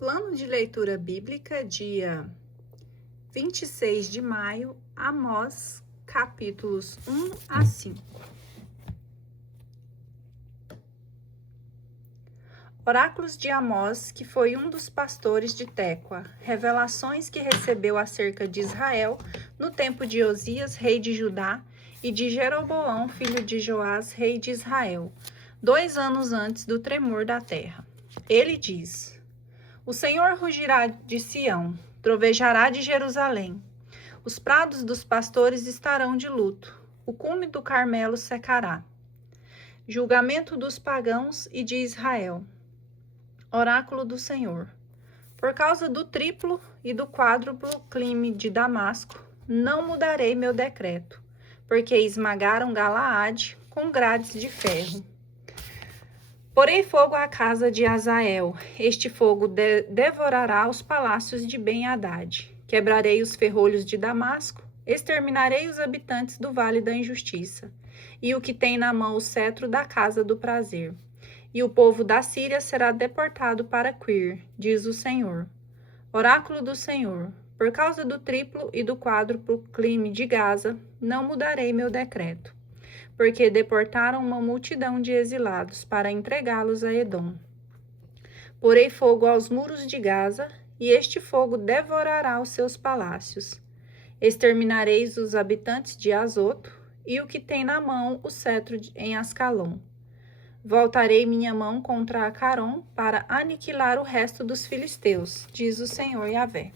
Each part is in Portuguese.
Plano de leitura bíblica, dia 26 de maio, Amós, capítulos 1 a 5. Oráculos de Amós, que foi um dos pastores de Tecoa, revelações que recebeu acerca de Israel no tempo de Osias, rei de Judá, e de Jeroboão, filho de Joás, rei de Israel, 2 anos antes do tremor da terra. Ele diz: O Senhor rugirá de Sião, trovejará de Jerusalém. Os prados dos pastores estarão de luto, o cume do Carmelo secará. Julgamento dos pagãos e de Israel. Oráculo do Senhor. Por causa do triplo e do quádruplo crime de Damasco, não mudarei meu decreto, porque esmagaram Galaade com grades de ferro. Porei fogo à casa de Azael, este fogo devorará os palácios de Ben-Hadad. Quebrarei os ferrolhos de Damasco, exterminarei os habitantes do Vale da Injustiça, e o que tem na mão o cetro da casa do prazer. E o povo da Síria será deportado para Quir, diz o Senhor. Oráculo do Senhor. Por causa do triplo e do quádruplo crime de Gaza, não mudarei meu decreto, porque deportaram uma multidão de exilados para entregá-los a Edom. Porei fogo aos muros de Gaza, e este fogo devorará os seus palácios. Exterminareis os habitantes de Azoto, e o que tem na mão o cetro em Ascalon. Voltarei minha mão contra Acaron para aniquilar o resto dos filisteus, diz o Senhor Yahvé.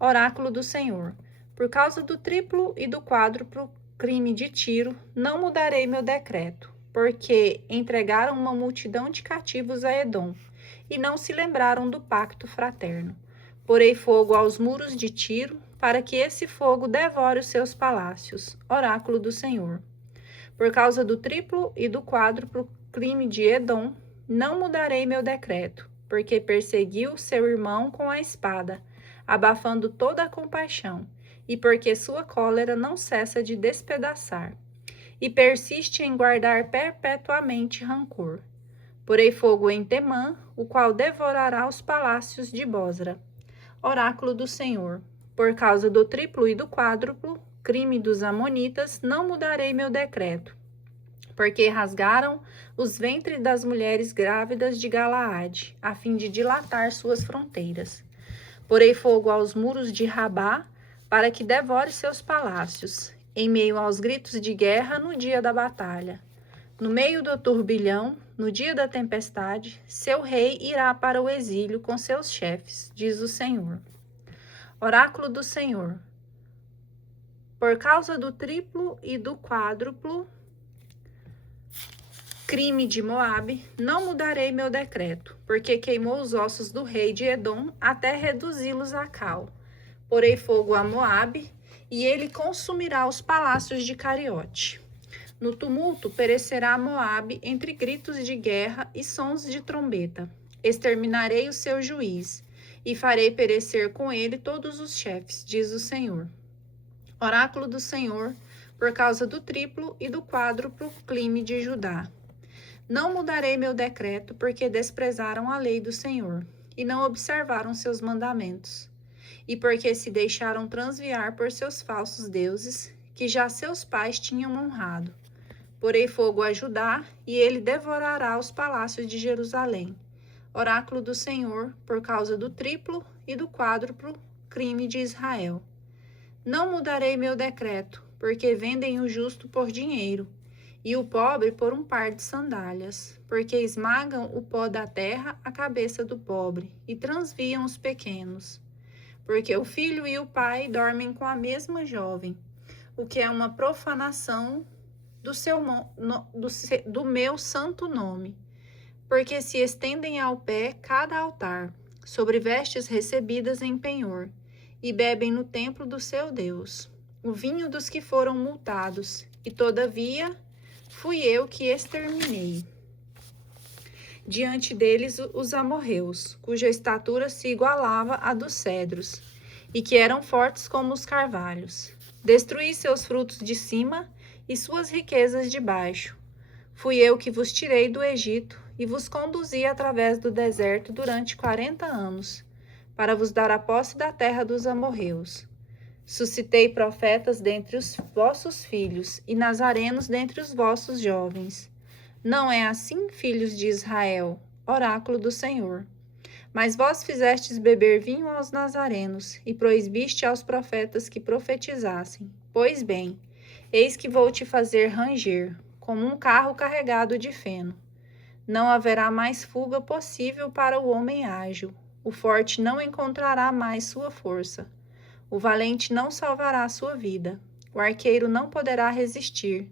Oráculo do Senhor. Por causa do triplo e do quádruplo crime de Tiro, não mudarei meu decreto, porque entregaram uma multidão de cativos a Edom, e não se lembraram do pacto fraterno. Porei fogo aos muros de Tiro, para que esse fogo devore os seus palácios. Oráculo do Senhor. Por causa do triplo e do quádruplo crime de Edom, não mudarei meu decreto, porque perseguiu seu irmão com a espada, abafando toda a compaixão, e porque sua cólera não cessa de despedaçar, e persiste em guardar perpetuamente rancor. Porei fogo em Temã, o qual devorará os palácios de Bosra. Oráculo do Senhor. Por causa do triplo e do quádruplo crime dos amonitas, não mudarei meu decreto, porque rasgaram os ventres das mulheres grávidas de Galaade, a fim de dilatar suas fronteiras. Porei fogo aos muros de Rabá, para que devore seus palácios, em meio aos gritos de guerra no dia da batalha. No meio do turbilhão, no dia da tempestade, seu rei irá para o exílio com seus chefes, diz o Senhor. Oráculo do Senhor. Por causa do triplo e do quádruplo crime de Moabe, não mudarei meu decreto, porque queimou os ossos do rei de Edom até reduzi-los a cal. Porei fogo a Moabe, e ele consumirá os palácios de Cariote. No tumulto perecerá Moabe entre gritos de guerra e sons de trombeta. Exterminarei o seu juiz, e farei perecer com ele todos os chefes, diz o Senhor. Oráculo do Senhor, por causa do triplo e do quádruplo crime de Judá. Não mudarei meu decreto, porque desprezaram a lei do Senhor, e não observaram seus mandamentos, e porque se deixaram transviar por seus falsos deuses, que já seus pais tinham honrado. Porei fogo a Judá, e ele devorará os palácios de Jerusalém. Oráculo do Senhor, por causa do triplo e do quádruplo crime de Israel. Não mudarei meu decreto, porque vendem o justo por dinheiro, e o pobre por um par de sandálias, porque esmagam o pó da terra a cabeça do pobre, e transviam os pequenos. Porque o filho e o pai dormem com a mesma jovem, o que é uma profanação do meu santo nome. Porque se estendem ao pé cada altar, sobre vestes recebidas em penhor, e bebem no templo do seu Deus o vinho dos que foram multados, e todavia fui eu que exterminei diante deles os amorreus, cuja estatura se igualava à dos cedros, e que eram fortes como os carvalhos. Destruí seus frutos de cima e suas riquezas de baixo. Fui eu que vos tirei do Egito e vos conduzi através do deserto durante 40 anos, para vos dar a posse da terra dos amorreus. Suscitei profetas dentre os vossos filhos e nazarenos dentre os vossos jovens. Não é assim, filhos de Israel, oráculo do Senhor. Mas vós fizestes beber vinho aos nazarenos, e proibiste aos profetas que profetizassem. Pois bem, eis que vou te fazer ranger, como um carro carregado de feno. Não haverá mais fuga possível para o homem ágil. O forte não encontrará mais sua força. O valente não salvará sua vida. O arqueiro não poderá resistir.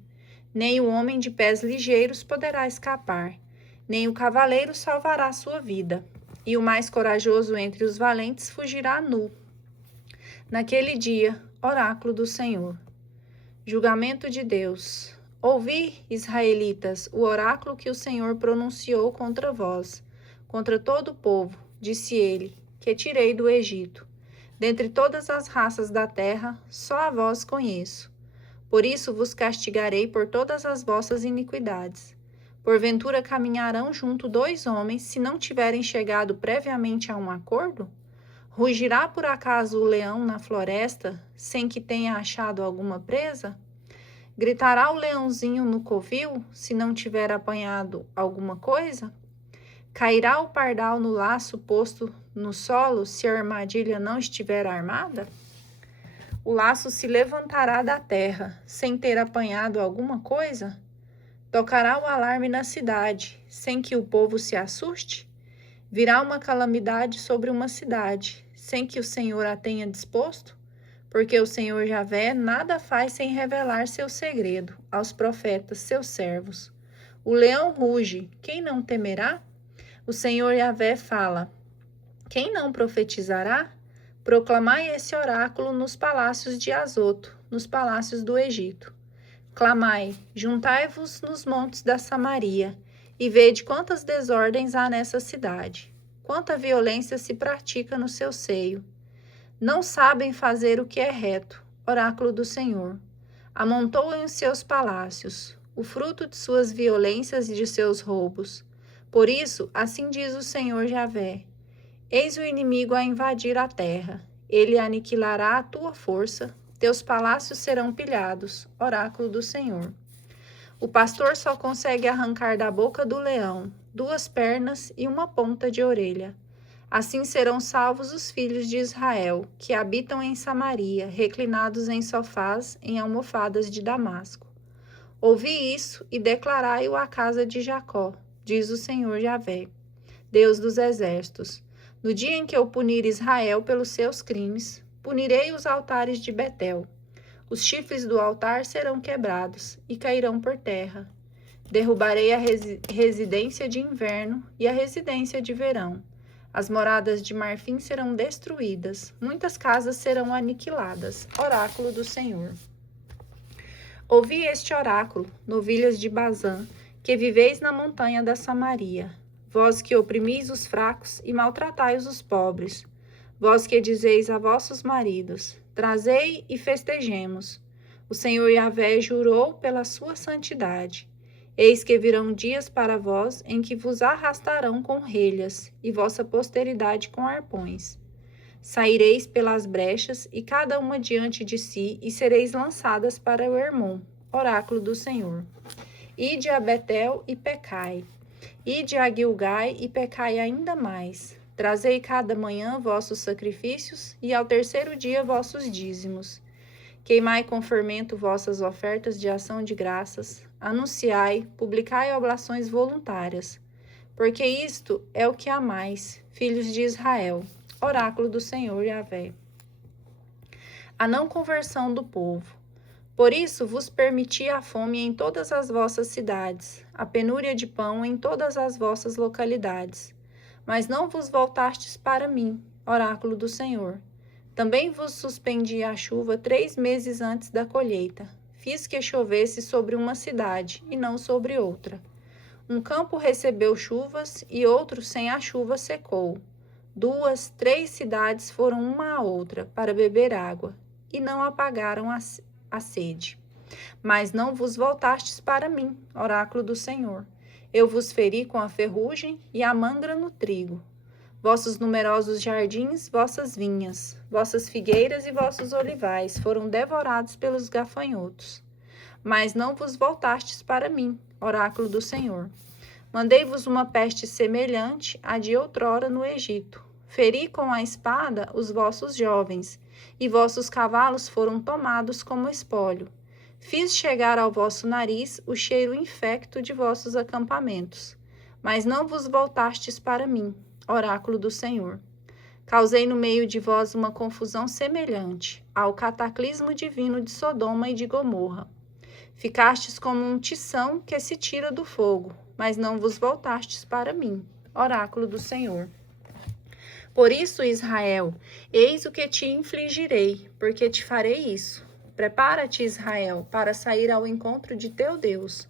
Nem o homem de pés ligeiros poderá escapar. Nem o cavaleiro salvará sua vida. E o mais corajoso entre os valentes fugirá nu. Naquele dia, oráculo do Senhor. Julgamento de Deus. Ouvi, israelitas, o oráculo que o Senhor pronunciou contra vós, contra todo o povo, disse ele, que tirei do Egito. Dentre todas as raças da terra, só a vós conheço. Por isso vos castigarei por todas as vossas iniquidades. Porventura caminharão junto 2 homens, se não tiverem chegado previamente a um acordo? Rugirá por acaso o leão na floresta, sem que tenha achado alguma presa? Gritará o leãozinho no covil, se não tiver apanhado alguma coisa? Cairá o pardal no laço posto no solo, se a armadilha não estiver armada? O laço se levantará da terra, sem ter apanhado alguma coisa? Tocará o alarme na cidade, sem que o povo se assuste? Virá uma calamidade sobre uma cidade, sem que o Senhor a tenha disposto? Porque o Senhor Javé nada faz sem revelar seu segredo aos profetas, seus servos. O leão ruge, quem não temerá? O Senhor Javé fala, quem não profetizará? Proclamai esse oráculo nos palácios de Azoto, nos palácios do Egito. Clamai, juntai-vos nos montes da Samaria, e vede quantas desordens há nessa cidade, quanta violência se pratica no seu seio. Não sabem fazer o que é reto, oráculo do Senhor. Amontoam os seus palácios, o fruto de suas violências e de seus roubos. Por isso, assim diz o Senhor Javé, eis o inimigo a invadir a terra, ele aniquilará a tua força, teus palácios serão pilhados, oráculo do Senhor. O pastor só consegue arrancar da boca do leão 2 pernas e uma ponta de orelha. Assim serão salvos os filhos de Israel, que habitam em Samaria, reclinados em sofás, em almofadas de Damasco. Ouvi isso e declarai-o à casa de Jacó, diz o Senhor Javé, Deus dos exércitos. No dia em que eu punir Israel pelos seus crimes, punirei os altares de Betel. Os chifres do altar serão quebrados e cairão por terra. Derrubarei a residência de inverno e a residência de verão. As moradas de marfim serão destruídas, muitas casas serão aniquiladas. Oráculo do Senhor. Ouvi este oráculo, novilhas de Bazã, que viveis na montanha da Samaria. Vós que oprimis os fracos e maltratais os pobres. Vós que dizeis a vossos maridos, trazei e festejemos. O Senhor Javé jurou pela sua santidade. Eis que virão dias para vós em que vos arrastarão com relhas, e vossa posteridade com arpões. Saireis pelas brechas, e cada uma diante de si, e sereis lançadas para o Hermon, oráculo do Senhor. Ide a Betel e pecai. Ide a Gilgai e pecai ainda mais. Trazei cada manhã vossos sacrifícios, e ao 3º dia vossos dízimos. Queimai com fermento vossas ofertas de ação de graças. Anunciai, publicai oblações voluntárias. Porque isto é o que amais, filhos de Israel, oráculo do Senhor Javé. A não conversão do povo. Por isso vos permiti a fome em todas as vossas cidades, a penúria de pão em todas as vossas localidades. Mas não vos voltastes para mim, oráculo do Senhor. Também vos suspendi a chuva 3 meses antes da colheita. Fiz que chovesse sobre uma cidade e não sobre outra. Um campo recebeu chuvas e outro sem a chuva secou. 2, 3 cidades foram uma a outra para beber água e não apagaram a sede. Mas não vos voltastes para mim, oráculo do Senhor. Eu vos feri com a ferrugem e a mangra no trigo. Vossos numerosos jardins, vossas vinhas, vossas figueiras e vossos olivais foram devorados pelos gafanhotos. Mas não vos voltastes para mim, oráculo do Senhor. Mandei-vos uma peste semelhante à de outrora no Egito. Feri com a espada os vossos jovens, e vossos cavalos foram tomados como espólio. Fiz chegar ao vosso nariz o cheiro infecto de vossos acampamentos. Mas não vos voltastes para mim, oráculo do Senhor. Causei no meio de vós uma confusão semelhante ao cataclismo divino de Sodoma e de Gomorra. Ficastes como um tição que se tira do fogo, mas não vos voltastes para mim, oráculo do Senhor. Por isso, Israel, eis o que te infligirei, porque te farei isso. Prepara-te, Israel, para sair ao encontro de teu Deus,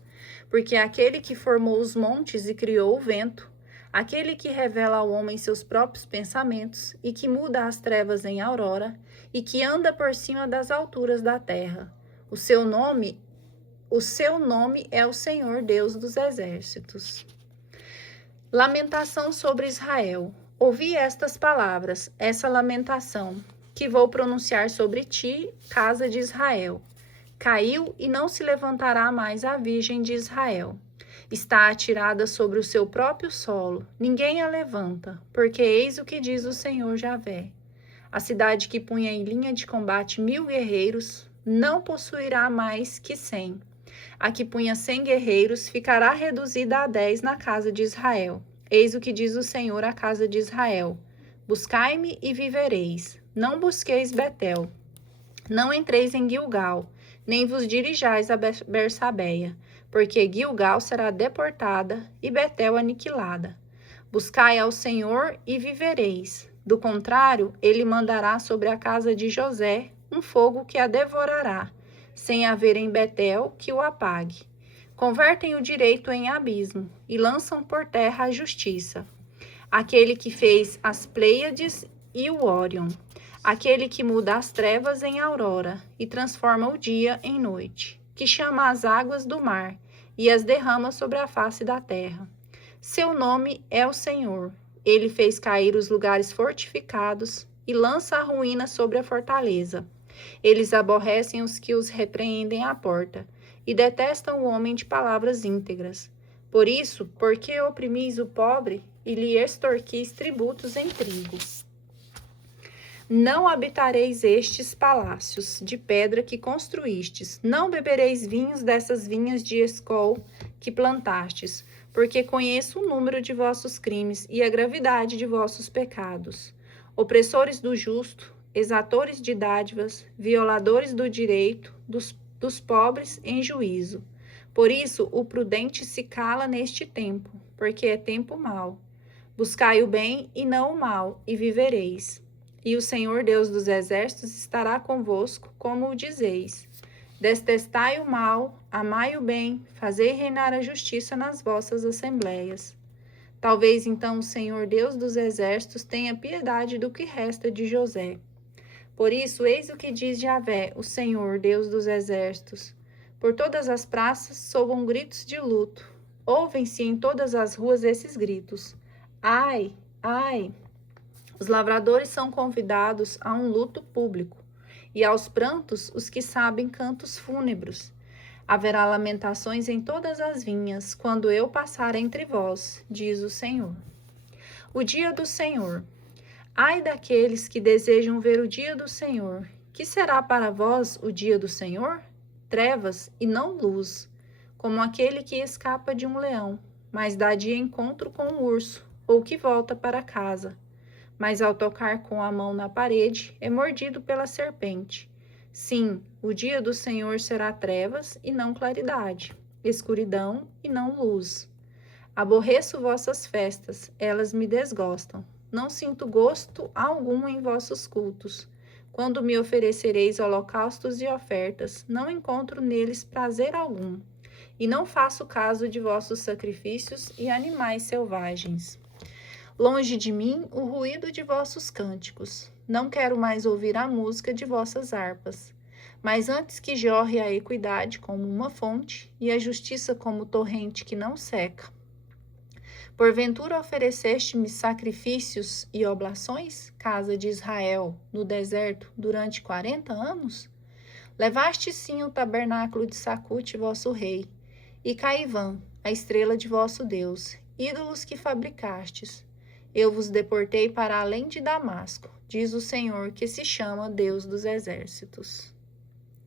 porque aquele que formou os montes e criou o vento, aquele que revela ao homem seus próprios pensamentos e que muda as trevas em aurora e que anda por cima das alturas da terra. O seu nome é o Senhor Deus dos exércitos. Lamentação sobre Israel. Ouvi estas palavras, essa lamentação, que vou pronunciar sobre ti, casa de Israel. Caiu e não se levantará mais a virgem de Israel. Está atirada sobre o seu próprio solo, ninguém a levanta, porque eis o que diz o Senhor Javé. A cidade que punha em linha de combate 1000 guerreiros, não possuirá mais que 100. A que punha 100 guerreiros, ficará reduzida a 10 na casa de Israel. Eis o que diz o Senhor à casa de Israel. Buscai-me e vivereis. Não busqueis Betel. Não entreis em Gilgal, nem vos dirijais a Bersabeia, porque Gilgal será deportada e Betel aniquilada. Buscai ao Senhor e vivereis. Do contrário, ele mandará sobre a casa de José um fogo que a devorará, sem haver em Betel que o apague. Convertem o direito em abismo e lançam por terra a justiça. Aquele que fez as Pleiades e o Órion, aquele que muda as trevas em aurora e transforma o dia em noite, que chama as águas do mar e as derrama sobre a face da terra. Seu nome é o Senhor. Ele fez cair os lugares fortificados e lança a ruína sobre a fortaleza. Eles aborrecem os que os repreendem à porta e detestam o homem de palavras íntegras. Por isso, porque oprimis o pobre e lhe extorquis tributos em trigo? Não habitareis estes palácios de pedra que construístes, não bebereis vinhos dessas vinhas de Escol que plantastes, porque conheço o número de vossos crimes e a gravidade de vossos pecados. Opressores do justo, exatores de dádivas, violadores do direito, dos pobres em juízo. Por isso, o prudente se cala neste tempo, porque é tempo mau. Buscai o bem e não o mal, e vivereis. E o Senhor Deus dos exércitos estará convosco, como o dizeis. Detestai o mal, amai o bem, fazei reinar a justiça nas vossas assembleias. Talvez então o Senhor Deus dos exércitos tenha piedade do que resta de José. Por isso, eis o que diz Javé, o Senhor Deus dos exércitos. Por todas as praças soam gritos de luto. Ouvem-se em todas as ruas esses gritos. Ai, ai! Os lavradores são convidados a um luto público, e aos prantos os que sabem cantos fúnebres. Haverá lamentações em todas as vinhas, quando eu passar entre vós, diz o Senhor. O dia do Senhor. Ai daqueles que desejam ver o dia do Senhor. Que será para vós o dia do Senhor? Trevas e não luz, como aquele que escapa de um leão, mas dá de encontro com um urso, ou que volta para casa. Mas ao tocar com a mão na parede, é mordido pela serpente. Sim, o dia do Senhor será trevas e não claridade, escuridão e não luz. Aborreço vossas festas, elas me desgostam. Não sinto gosto algum em vossos cultos. Quando me oferecereis holocaustos e ofertas, não encontro neles prazer algum. E não faço caso de vossos sacrifícios e animais selvagens. Longe de mim o ruído de vossos cânticos. Não quero mais ouvir a música de vossas harpas. Mas antes que jorre a equidade como uma fonte e a justiça como torrente que não seca, Porventura ofereceste-me sacrifícios e oblações, casa de Israel, no deserto, durante 40 anos? Levaste sim o tabernáculo de Sacute, vosso rei, e Caivã, a estrela de vosso Deus, ídolos que fabricastes. Eu vos deportei para além de Damasco, diz o Senhor, que se chama Deus dos exércitos.